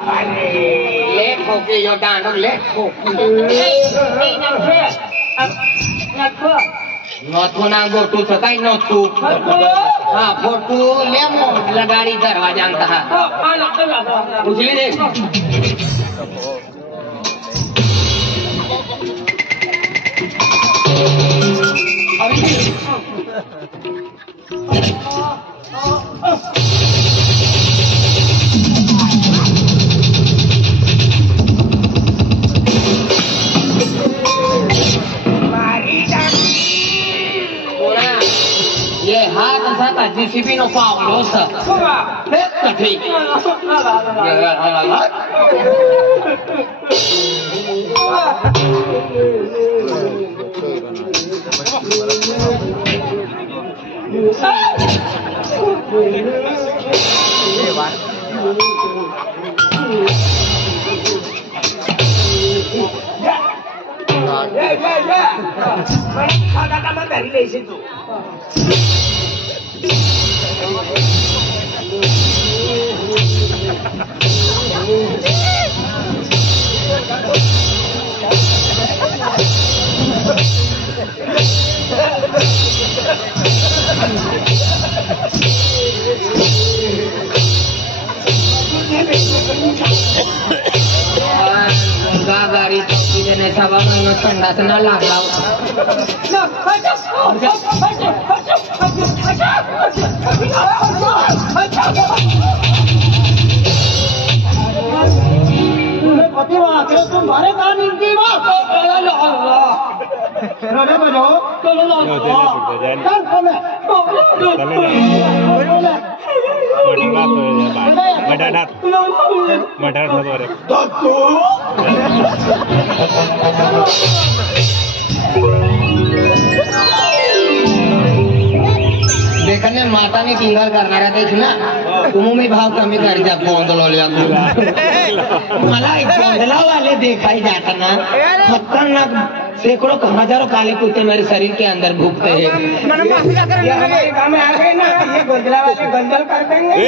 Late होके यो डांडो late हो नोतू ना गोटू तो काही नोतू हाँ फोटू ले मोटला गाड़ी दरवाजा अंत हा उजली दे ये हाथ साथ जीसीबी नो पावलो सा ठीक गाड़ी चौकी देने सब संडास न लागला तुम्हारे काम इनकी बात देखने माता ने किंगर करणारा देख ना तुम्ही भाव कमी करायचा गोंधळल्या मला एक गोंधळावाले देखाई जाता ना खतरनाक सैकड़ों हजारों काले कुत्ते मेरे शरीर के अंदर भूखते हैं हमारे गाँव में आ गए ना ये गोंधला वाले गोंधल कर देंगे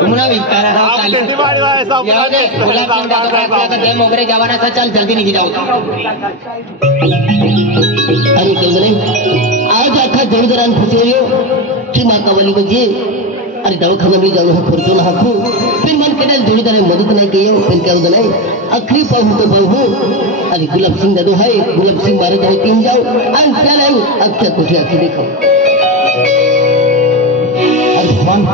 तुम्हाला विचार मोगरे जवाना सा चल जल्दी नहीं जाओ अरे केवढे आज अख्खा जोडदारान फसवयो की माकावली म्हणजे अरे दवाखाना में जाऊ हा खर्च ना हाकू फिर मन केले जोडीदार मदत नाही केयो फिर क्या होता नाही आखरी पाहू तो पाहू अरे गुलाब सिंह दादू है गुलाब सिंह मारे जाए तीन जाओ आणि त्या नाही अख्ख्या कुठे आखी देखो अरे भगवान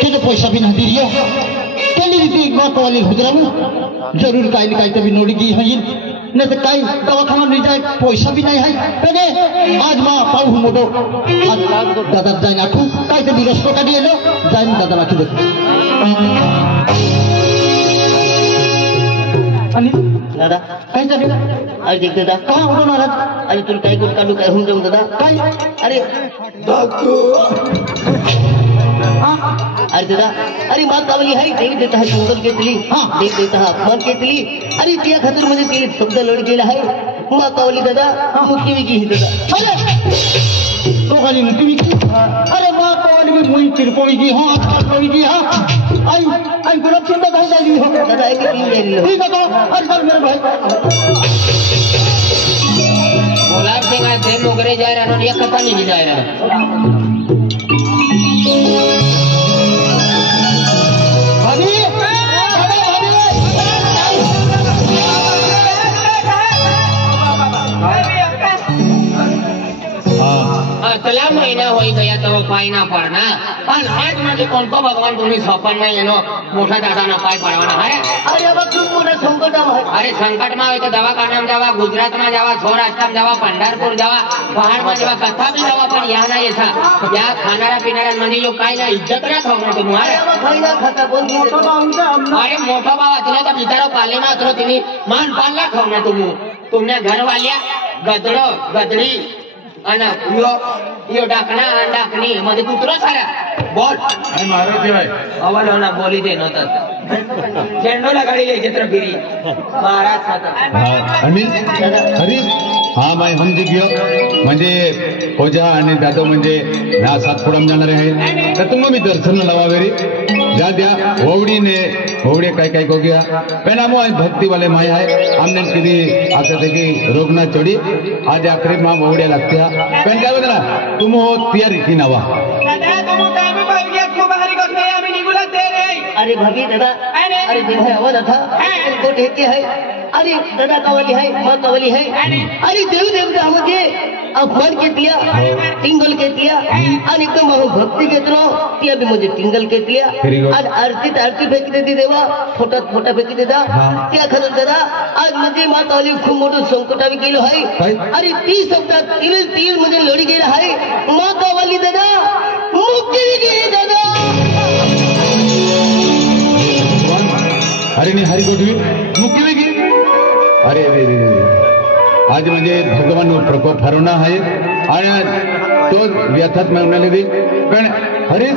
के तो पैसा भी नहीं दियो केली रीती माकावली हुजराम जरूर काय नि काय तभी नोडी की है नहीं तो कई दवाखाना नहीं जाए पैसा भी नहीं है पहले आज माँ पाऊ मोटो आज दादा जाए नाखू कई तो भी रस्तो का दिए लो जाए दादा नाखी देखो दादा कहीं चले अरे देख दादा कहाँ उड़ो महाराज अरे तुम काय को काढू काय होऊन जाऊ दादा कहीं अरे अरे दादा अरे माँ कावली है देवी देता है जंगल केतली हाँ देव देता है आसमान केतली अरे त्या खातर मध्ये ते शब्द लढ गेला है माँ कावली दादा मुक्ती विकी ही दादा अरे तो गाली मुक्ति विकी अरे माँ कावली में मुई तिरकोवी की हाँ तिरकोवी की हाँ आई आई गुलाब सिंह दादा जाएगी हो दादा एक तीन ले लो ठीक है तो अरे सर मेरे भाई गुलाब सिंह आज मोगरे जाए रहा ये कथा नहीं जाए रहा चला महीना हो गया तो पाय ना पड़ना और आज म्हणजे कोणतो भगवान तुम्ही स्वप्न में येनो मोठा दादा ना पाय पड़वाना है अरे अब तुम मोठा संकट आहे अरे संकट में हो तो दवाखाना में जावा गुजरात में जावा सौराष्ट्र में जावा पंढरपुर जावा पहाड़ में जावा कथा भी जावा पण यहाँ ना येसा या खानारा पिनारा म्हणजे यो काय ना इज्जत ना ठेवणार तुम्हारे खायला खाता कोण अरे मोठा भाव असला तर बिचारो पाले ना असलो तुम्ही मान पालला ठेवणार तुम्ही तुमने घर वाल्या गदड़ो गदड़ी अना यो डाकना डाकनी मध्ये कुत्रो सारा बोल अरे मारो जी भाई अवल होना बोली दे नो तर झेंडोला गाडी ले चित्र फिरी महाराज साता अनिल अरे हाँ भाई हम जी गयो म्हणजे पूजा आणि दादो म्हणजे ना सातपुडम जाणार आहे तर तुम्ही दर्शन लावा वेरी जा दिया ओवड़ी ने ओवड़े काय को गया पेना मो भक्ति वाले माय है हमने किदी आते थे कि रोकना चढ़ी आज आखिरी मां ओवड़े लगते हैं पेन काय बदला तुम हो तैयारी की नवा दादा तुम काम में पड़ गया खूब बाहरी करते हैं अभी नहीं बुला दे रहे अरे भाभी दादा अरे दिन है अवध था इनको देखते है अरे दादा कवली है माँ कवली है अरे देव देवता मुझे अपमान के दिया टिंगल के दिया और एकदम भक्ति के तरह तिया भी मुझे टिंगल के दिया और आरती फेंक देती देवा फोटा फोटा फेंक देता क्या खबर दादा आज मुझे माँ कवली खूब मोटो संकटा भी केलो है अरे 30 सप्ताह तिल मुझे लड़ी गेला है माँ कवली दादा मुक्ति भी गई दादा अरे नहीं हरी गोदी मुक्की में की अरे आज म्हणजे भगवान प्रकोप हरवणा आहे आणि तो व्यथात मिळवण्याला दे पण अरे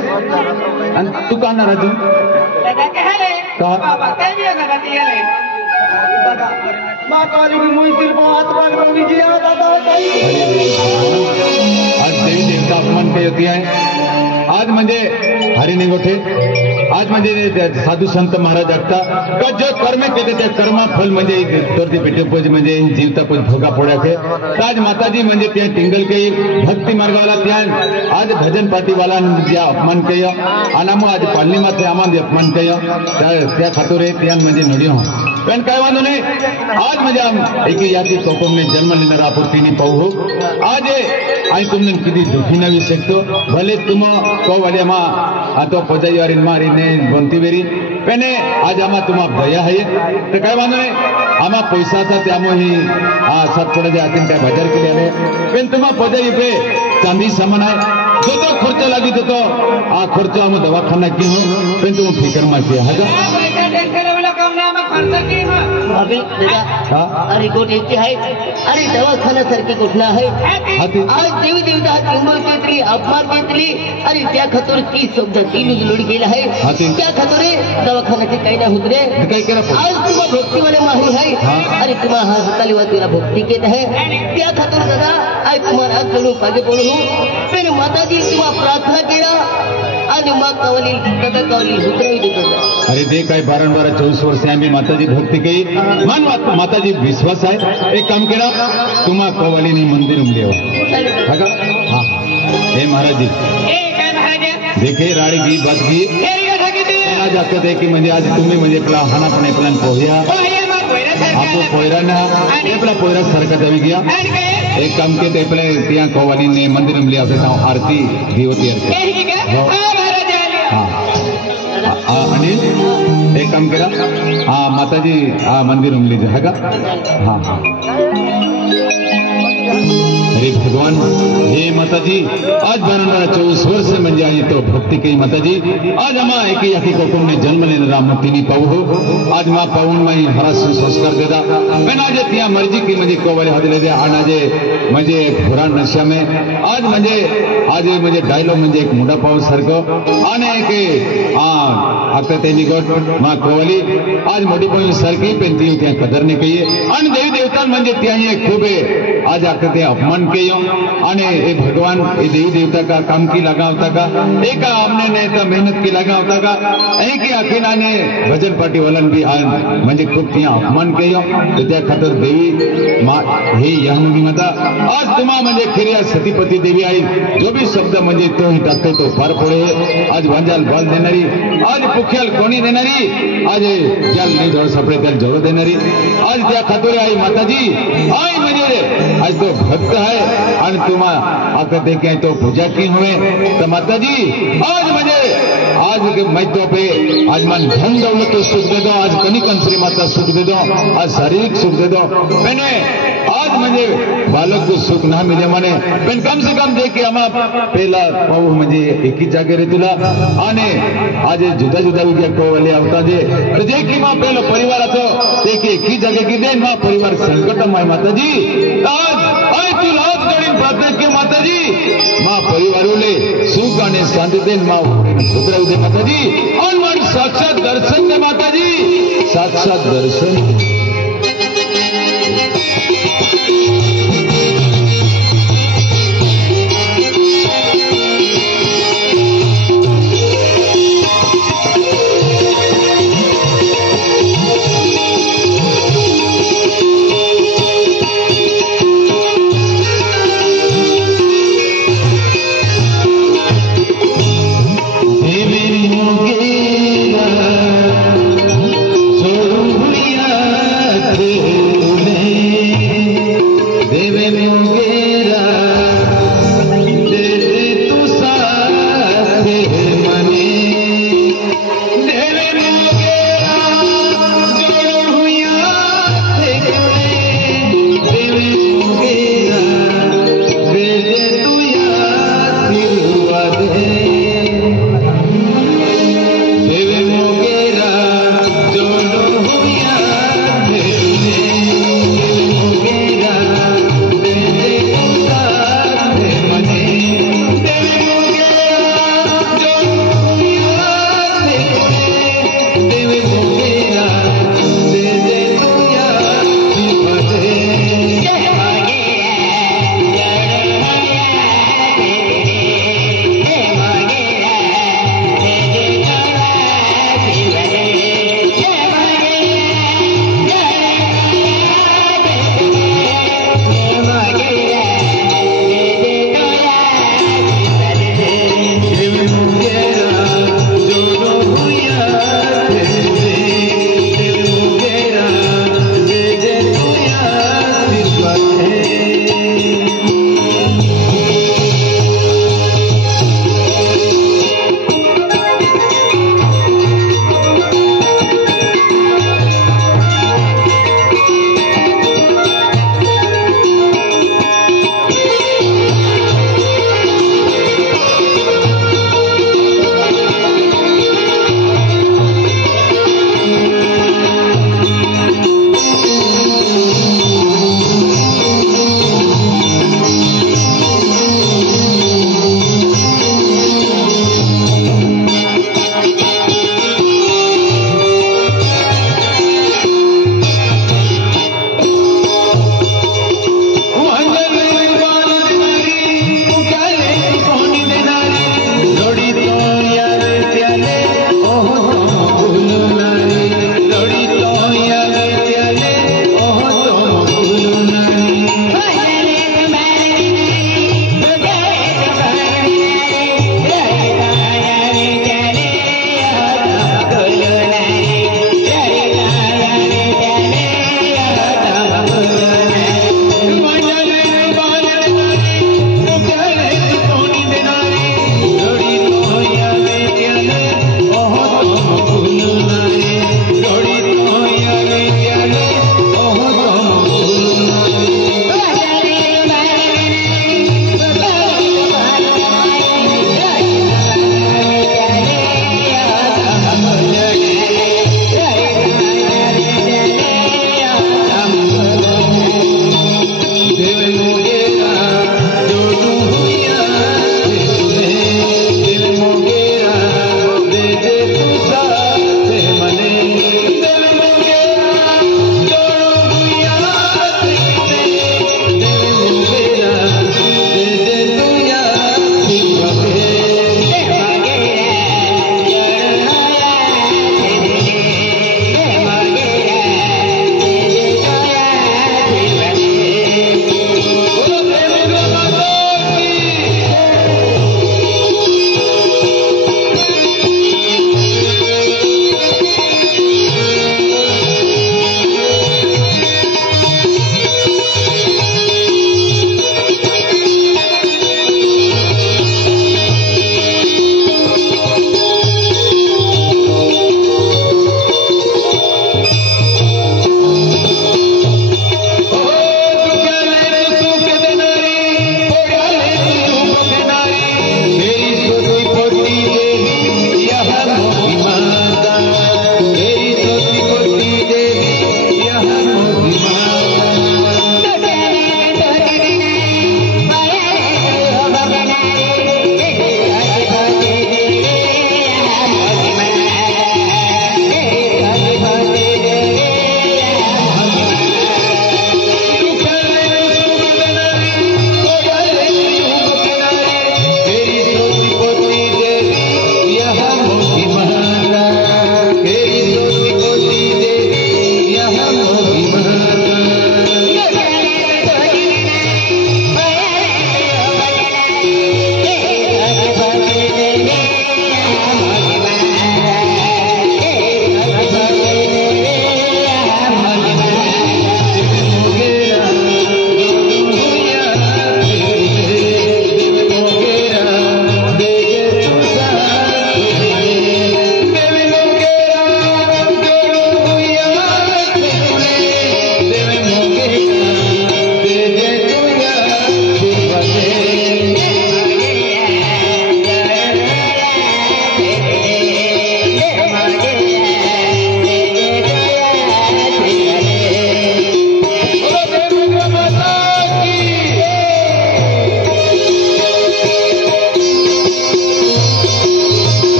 तू का ना राजू दादा क्या है का बाबा क्या भी दादा दिया ले दादा मां काली की मुई सिर पर हाथ मार रही जी दादा आज देवी देवता अपमान काही होती आहे आज म्हणजे हरिणी गोठे आज म्हणजे साधू संत महाराज आखता का जो कर्म केले त्या कर्मा फल म्हणजे तोरती पेटेपोज म्हणजे जीवता कुछ भोगा पोड्याचे आज माताजी म्हणजे त्या टिंगल काही भक्ती मार्गावाला त्या आज भजन पार्टी वाला ज्या अपमान कयो आणि मग आज पालनी माथे आम्हाला अपमान कयो त्या खातोरे त्या म्हणजे नडी हो पण काय वांधो नाही आज म्हणजे एक याची कोकमने जन्म लेणार आपुर्तीनी पाहू आज आई तुमने किती दुखी नवी शकतो भले तुम को वाले मा आता पजाई वारी मारी ने बनती वेरी पेने आज आम्हा तुम्हा दया आहे तर काय वांधो नाही आम्हा पैसाचा त्यामुळे सातपुड्याच्या हातीन काय बाजार केले आहे पण तुम्हा पजाई पे चांदी सामान आहे जो तो खर्च लागी तो आ खर्च आम्ही दवाखाना की हो पण तुम फिकर मारते हा का भाभी दादा अरे गोट एक है अरे दवाखाना सारखी घटना है आज देवी देवता टिंगल केतली अपमान केतली अरे त्या खतोर 30 शब्द 3 लुड गेला है त्या खतोरे दवाखान्याचे काही ना होत रे आज तुम्हा भक्ती वाले माही है अरे तुम्हा हा सकाळी वाचूला भक्ती केत है त्या खतोर दादा आज तुम्हाला आज चलू पागे बोलू पण माताजी तुम्हा प्रार्थना केला आणि माँ कवली दादा कवली उतरवी देतो अरे दे काय 12 24 वर्ष आम्ही माताजी भक्ती कई मान माताजी विश्वास आहे एक काम करा तुम्हा कवालीनी मंदिर उमले हो हाँ हे महाराज जी देखे राड़ी की बात की आज आपको देख म्हणजे आज तुम्ही म्हणजे आपला हाना पण प्लॅन पोहया आपको पोयरा ना आपला पोयरा सारखा जावी गया एक काम के ते आपले त्या कवालीने मंदिर उमले आपले आरती देवती आरती आणि एक काम केला माताजी मंदिर उमली है का हाँ अरे भगवान हे माताजी आज 24 वर्ष म्हणजे आहे तो भक्ती कई माताजी आज आम्हा एक कोकमने जन्म लेणारा मुक्तीनी पाहू हो आज मा पाहून माई हरा संस्कार देता पण आज त्या मर्जी की म्हणजे कोवाले हातले दे आणि आज म्हणजे पुराण नशा में आज म्हणजे डायलॉग म्हणजे एक मुंडा पाऊस सारखं आणि एक आता ते निकट मा कोवाली आज मोठी पण सारखी पण ती त्या कदरने कहिए आणि देवी देवता म्हणजे त्याही खूप आज आता ते अपमान किया आणि हे भगवान हे देवी देवता का काम की लगा होता का एक हमने ने तो मेहनत की लगा होता का एक ही अकेला ने भजन पार्टी वालन भी म्हणजे खूप त्या अपमान किया तो त्या खातर देवी माँ हे यहांगी माता आज तुम्हा म्हणजे खिरिया सतीपती देवी आई जो भी शब्द म्हणजे तो ही टाकतो तो पार पडे आज वांजाल बाल देणारी आज पुख्याल कोणी देणारी आज ज्याल नाही जवळ सापडे त्याला जवळ देणारी आज त्या खातोरे आई माताजी आई म्हणजे आज तो भक्त है आणि तुम्हा आता ते काय तो पूजा की हुए तो माताजी आज म्हणजे आज मैं तो पे आज मन धन दौलत तो सुख दे दो आज कनी कंसरी माता सुख दे दो आज शारीरिक सुख दे दो मैंने आज म्हणजे बालक को सुख ना मिले माने पण कम से कम देख के आम्हा पेला पाहू म्हणजे एकी जागे रे तुला आणि आज जुदा जुदा विद्या कोवले आवता जे जे की मा पेलो परिवार तो ते की एकी जागे की दे मा परिवार संकट माय माताजी आज आय तू लाज जोडीन प्रार्थना के माताजी मा परिवारोले सुख आणि शांती दे मा उतरव दे माताजी आणि मन साक्षात दर्शन दे माताजी साक्षात दर्शन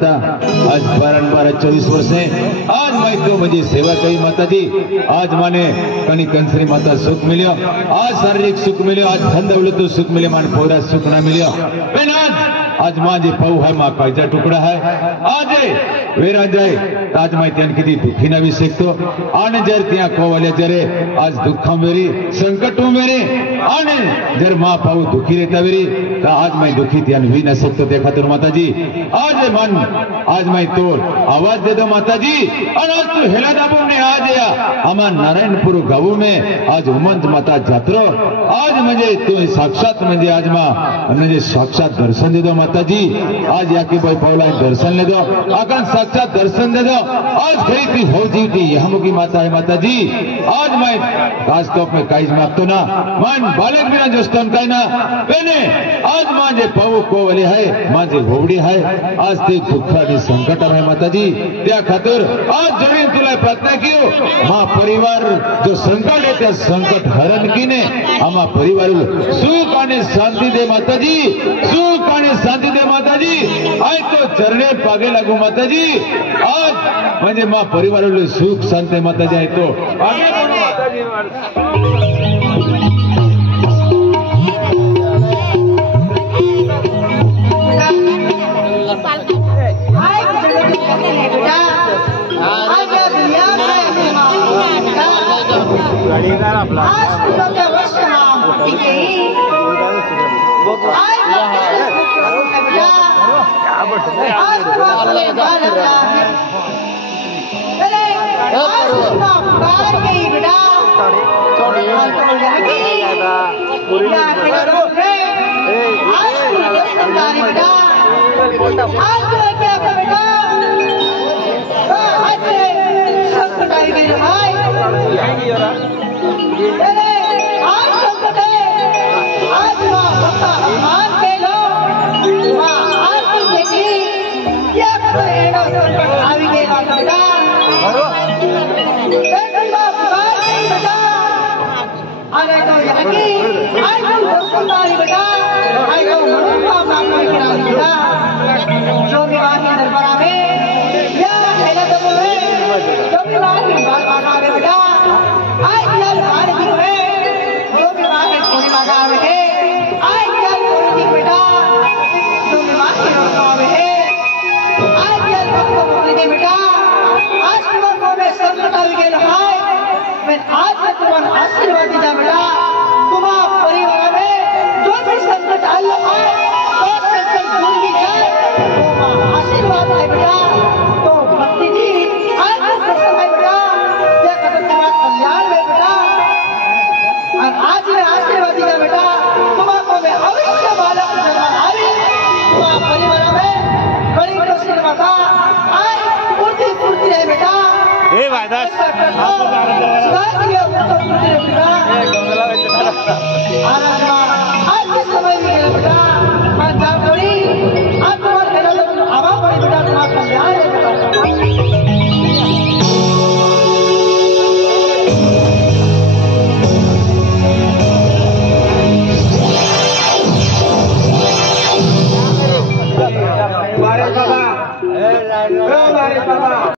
करता आज 12-24 वर्ष आज मैं तो मुझे सेवा करी माता जी। आज माने कनी कंसरी माता सुख मिलो, आज शारीरिक सुख मिलो, आज धन दौलत सुख मिले, मान पूरा सुख ना मिलो। आज माँ जी पाऊ है, माँ कायचा टुकड़ा है, आज वेरा जाए आज मैं त्यान किती दुखी ना भी सकतो आने जर त्या कोवाले जरे आज दुखा मेरी संकटों मेरे आने जर माँ पाऊ दुखी रहता मेरी तो आज मैं दुखी त्यान भी न सकतो। देखा तो माता जी आज मन आज मैं तो आवाज दे दो माता जी। और आज तू हेला दाबू ने आज या हमार नारायणपुर गाँव में आज उमंत माता जात्रो आज मुझे तू साक्षात म्हणजे आज माँ मुझे साक्षात दर्शन दे दो माता जी। आज याके भाई पावला दर्शन ले दो, आकान साक्षात दर्शन दे दो। आज खरी थी हो जीवती हम की माता है माता जी। आज मैं कास्टॉप में काइज मांगतो ना मन बालक बिना जोस्तन काय ना बेने आज माझे पाऊ कोवले है माझे होवडी है आज ते दुःख आणि संकट आहे माता जी। त्या खातर आज जमीन तुला प्रार्थना कियो माँ परिवार जो संकट है त्या संकट हरण कीने आमा परिवार सुख आणि शांति दे माता जी, सुख आणि शांति दे माता जी। आज तो चरणे पागे लागू माता जी। आज म्हणजे माँ परिवार सुख शांति माता जी आहे तो आगे बोलो माता जी।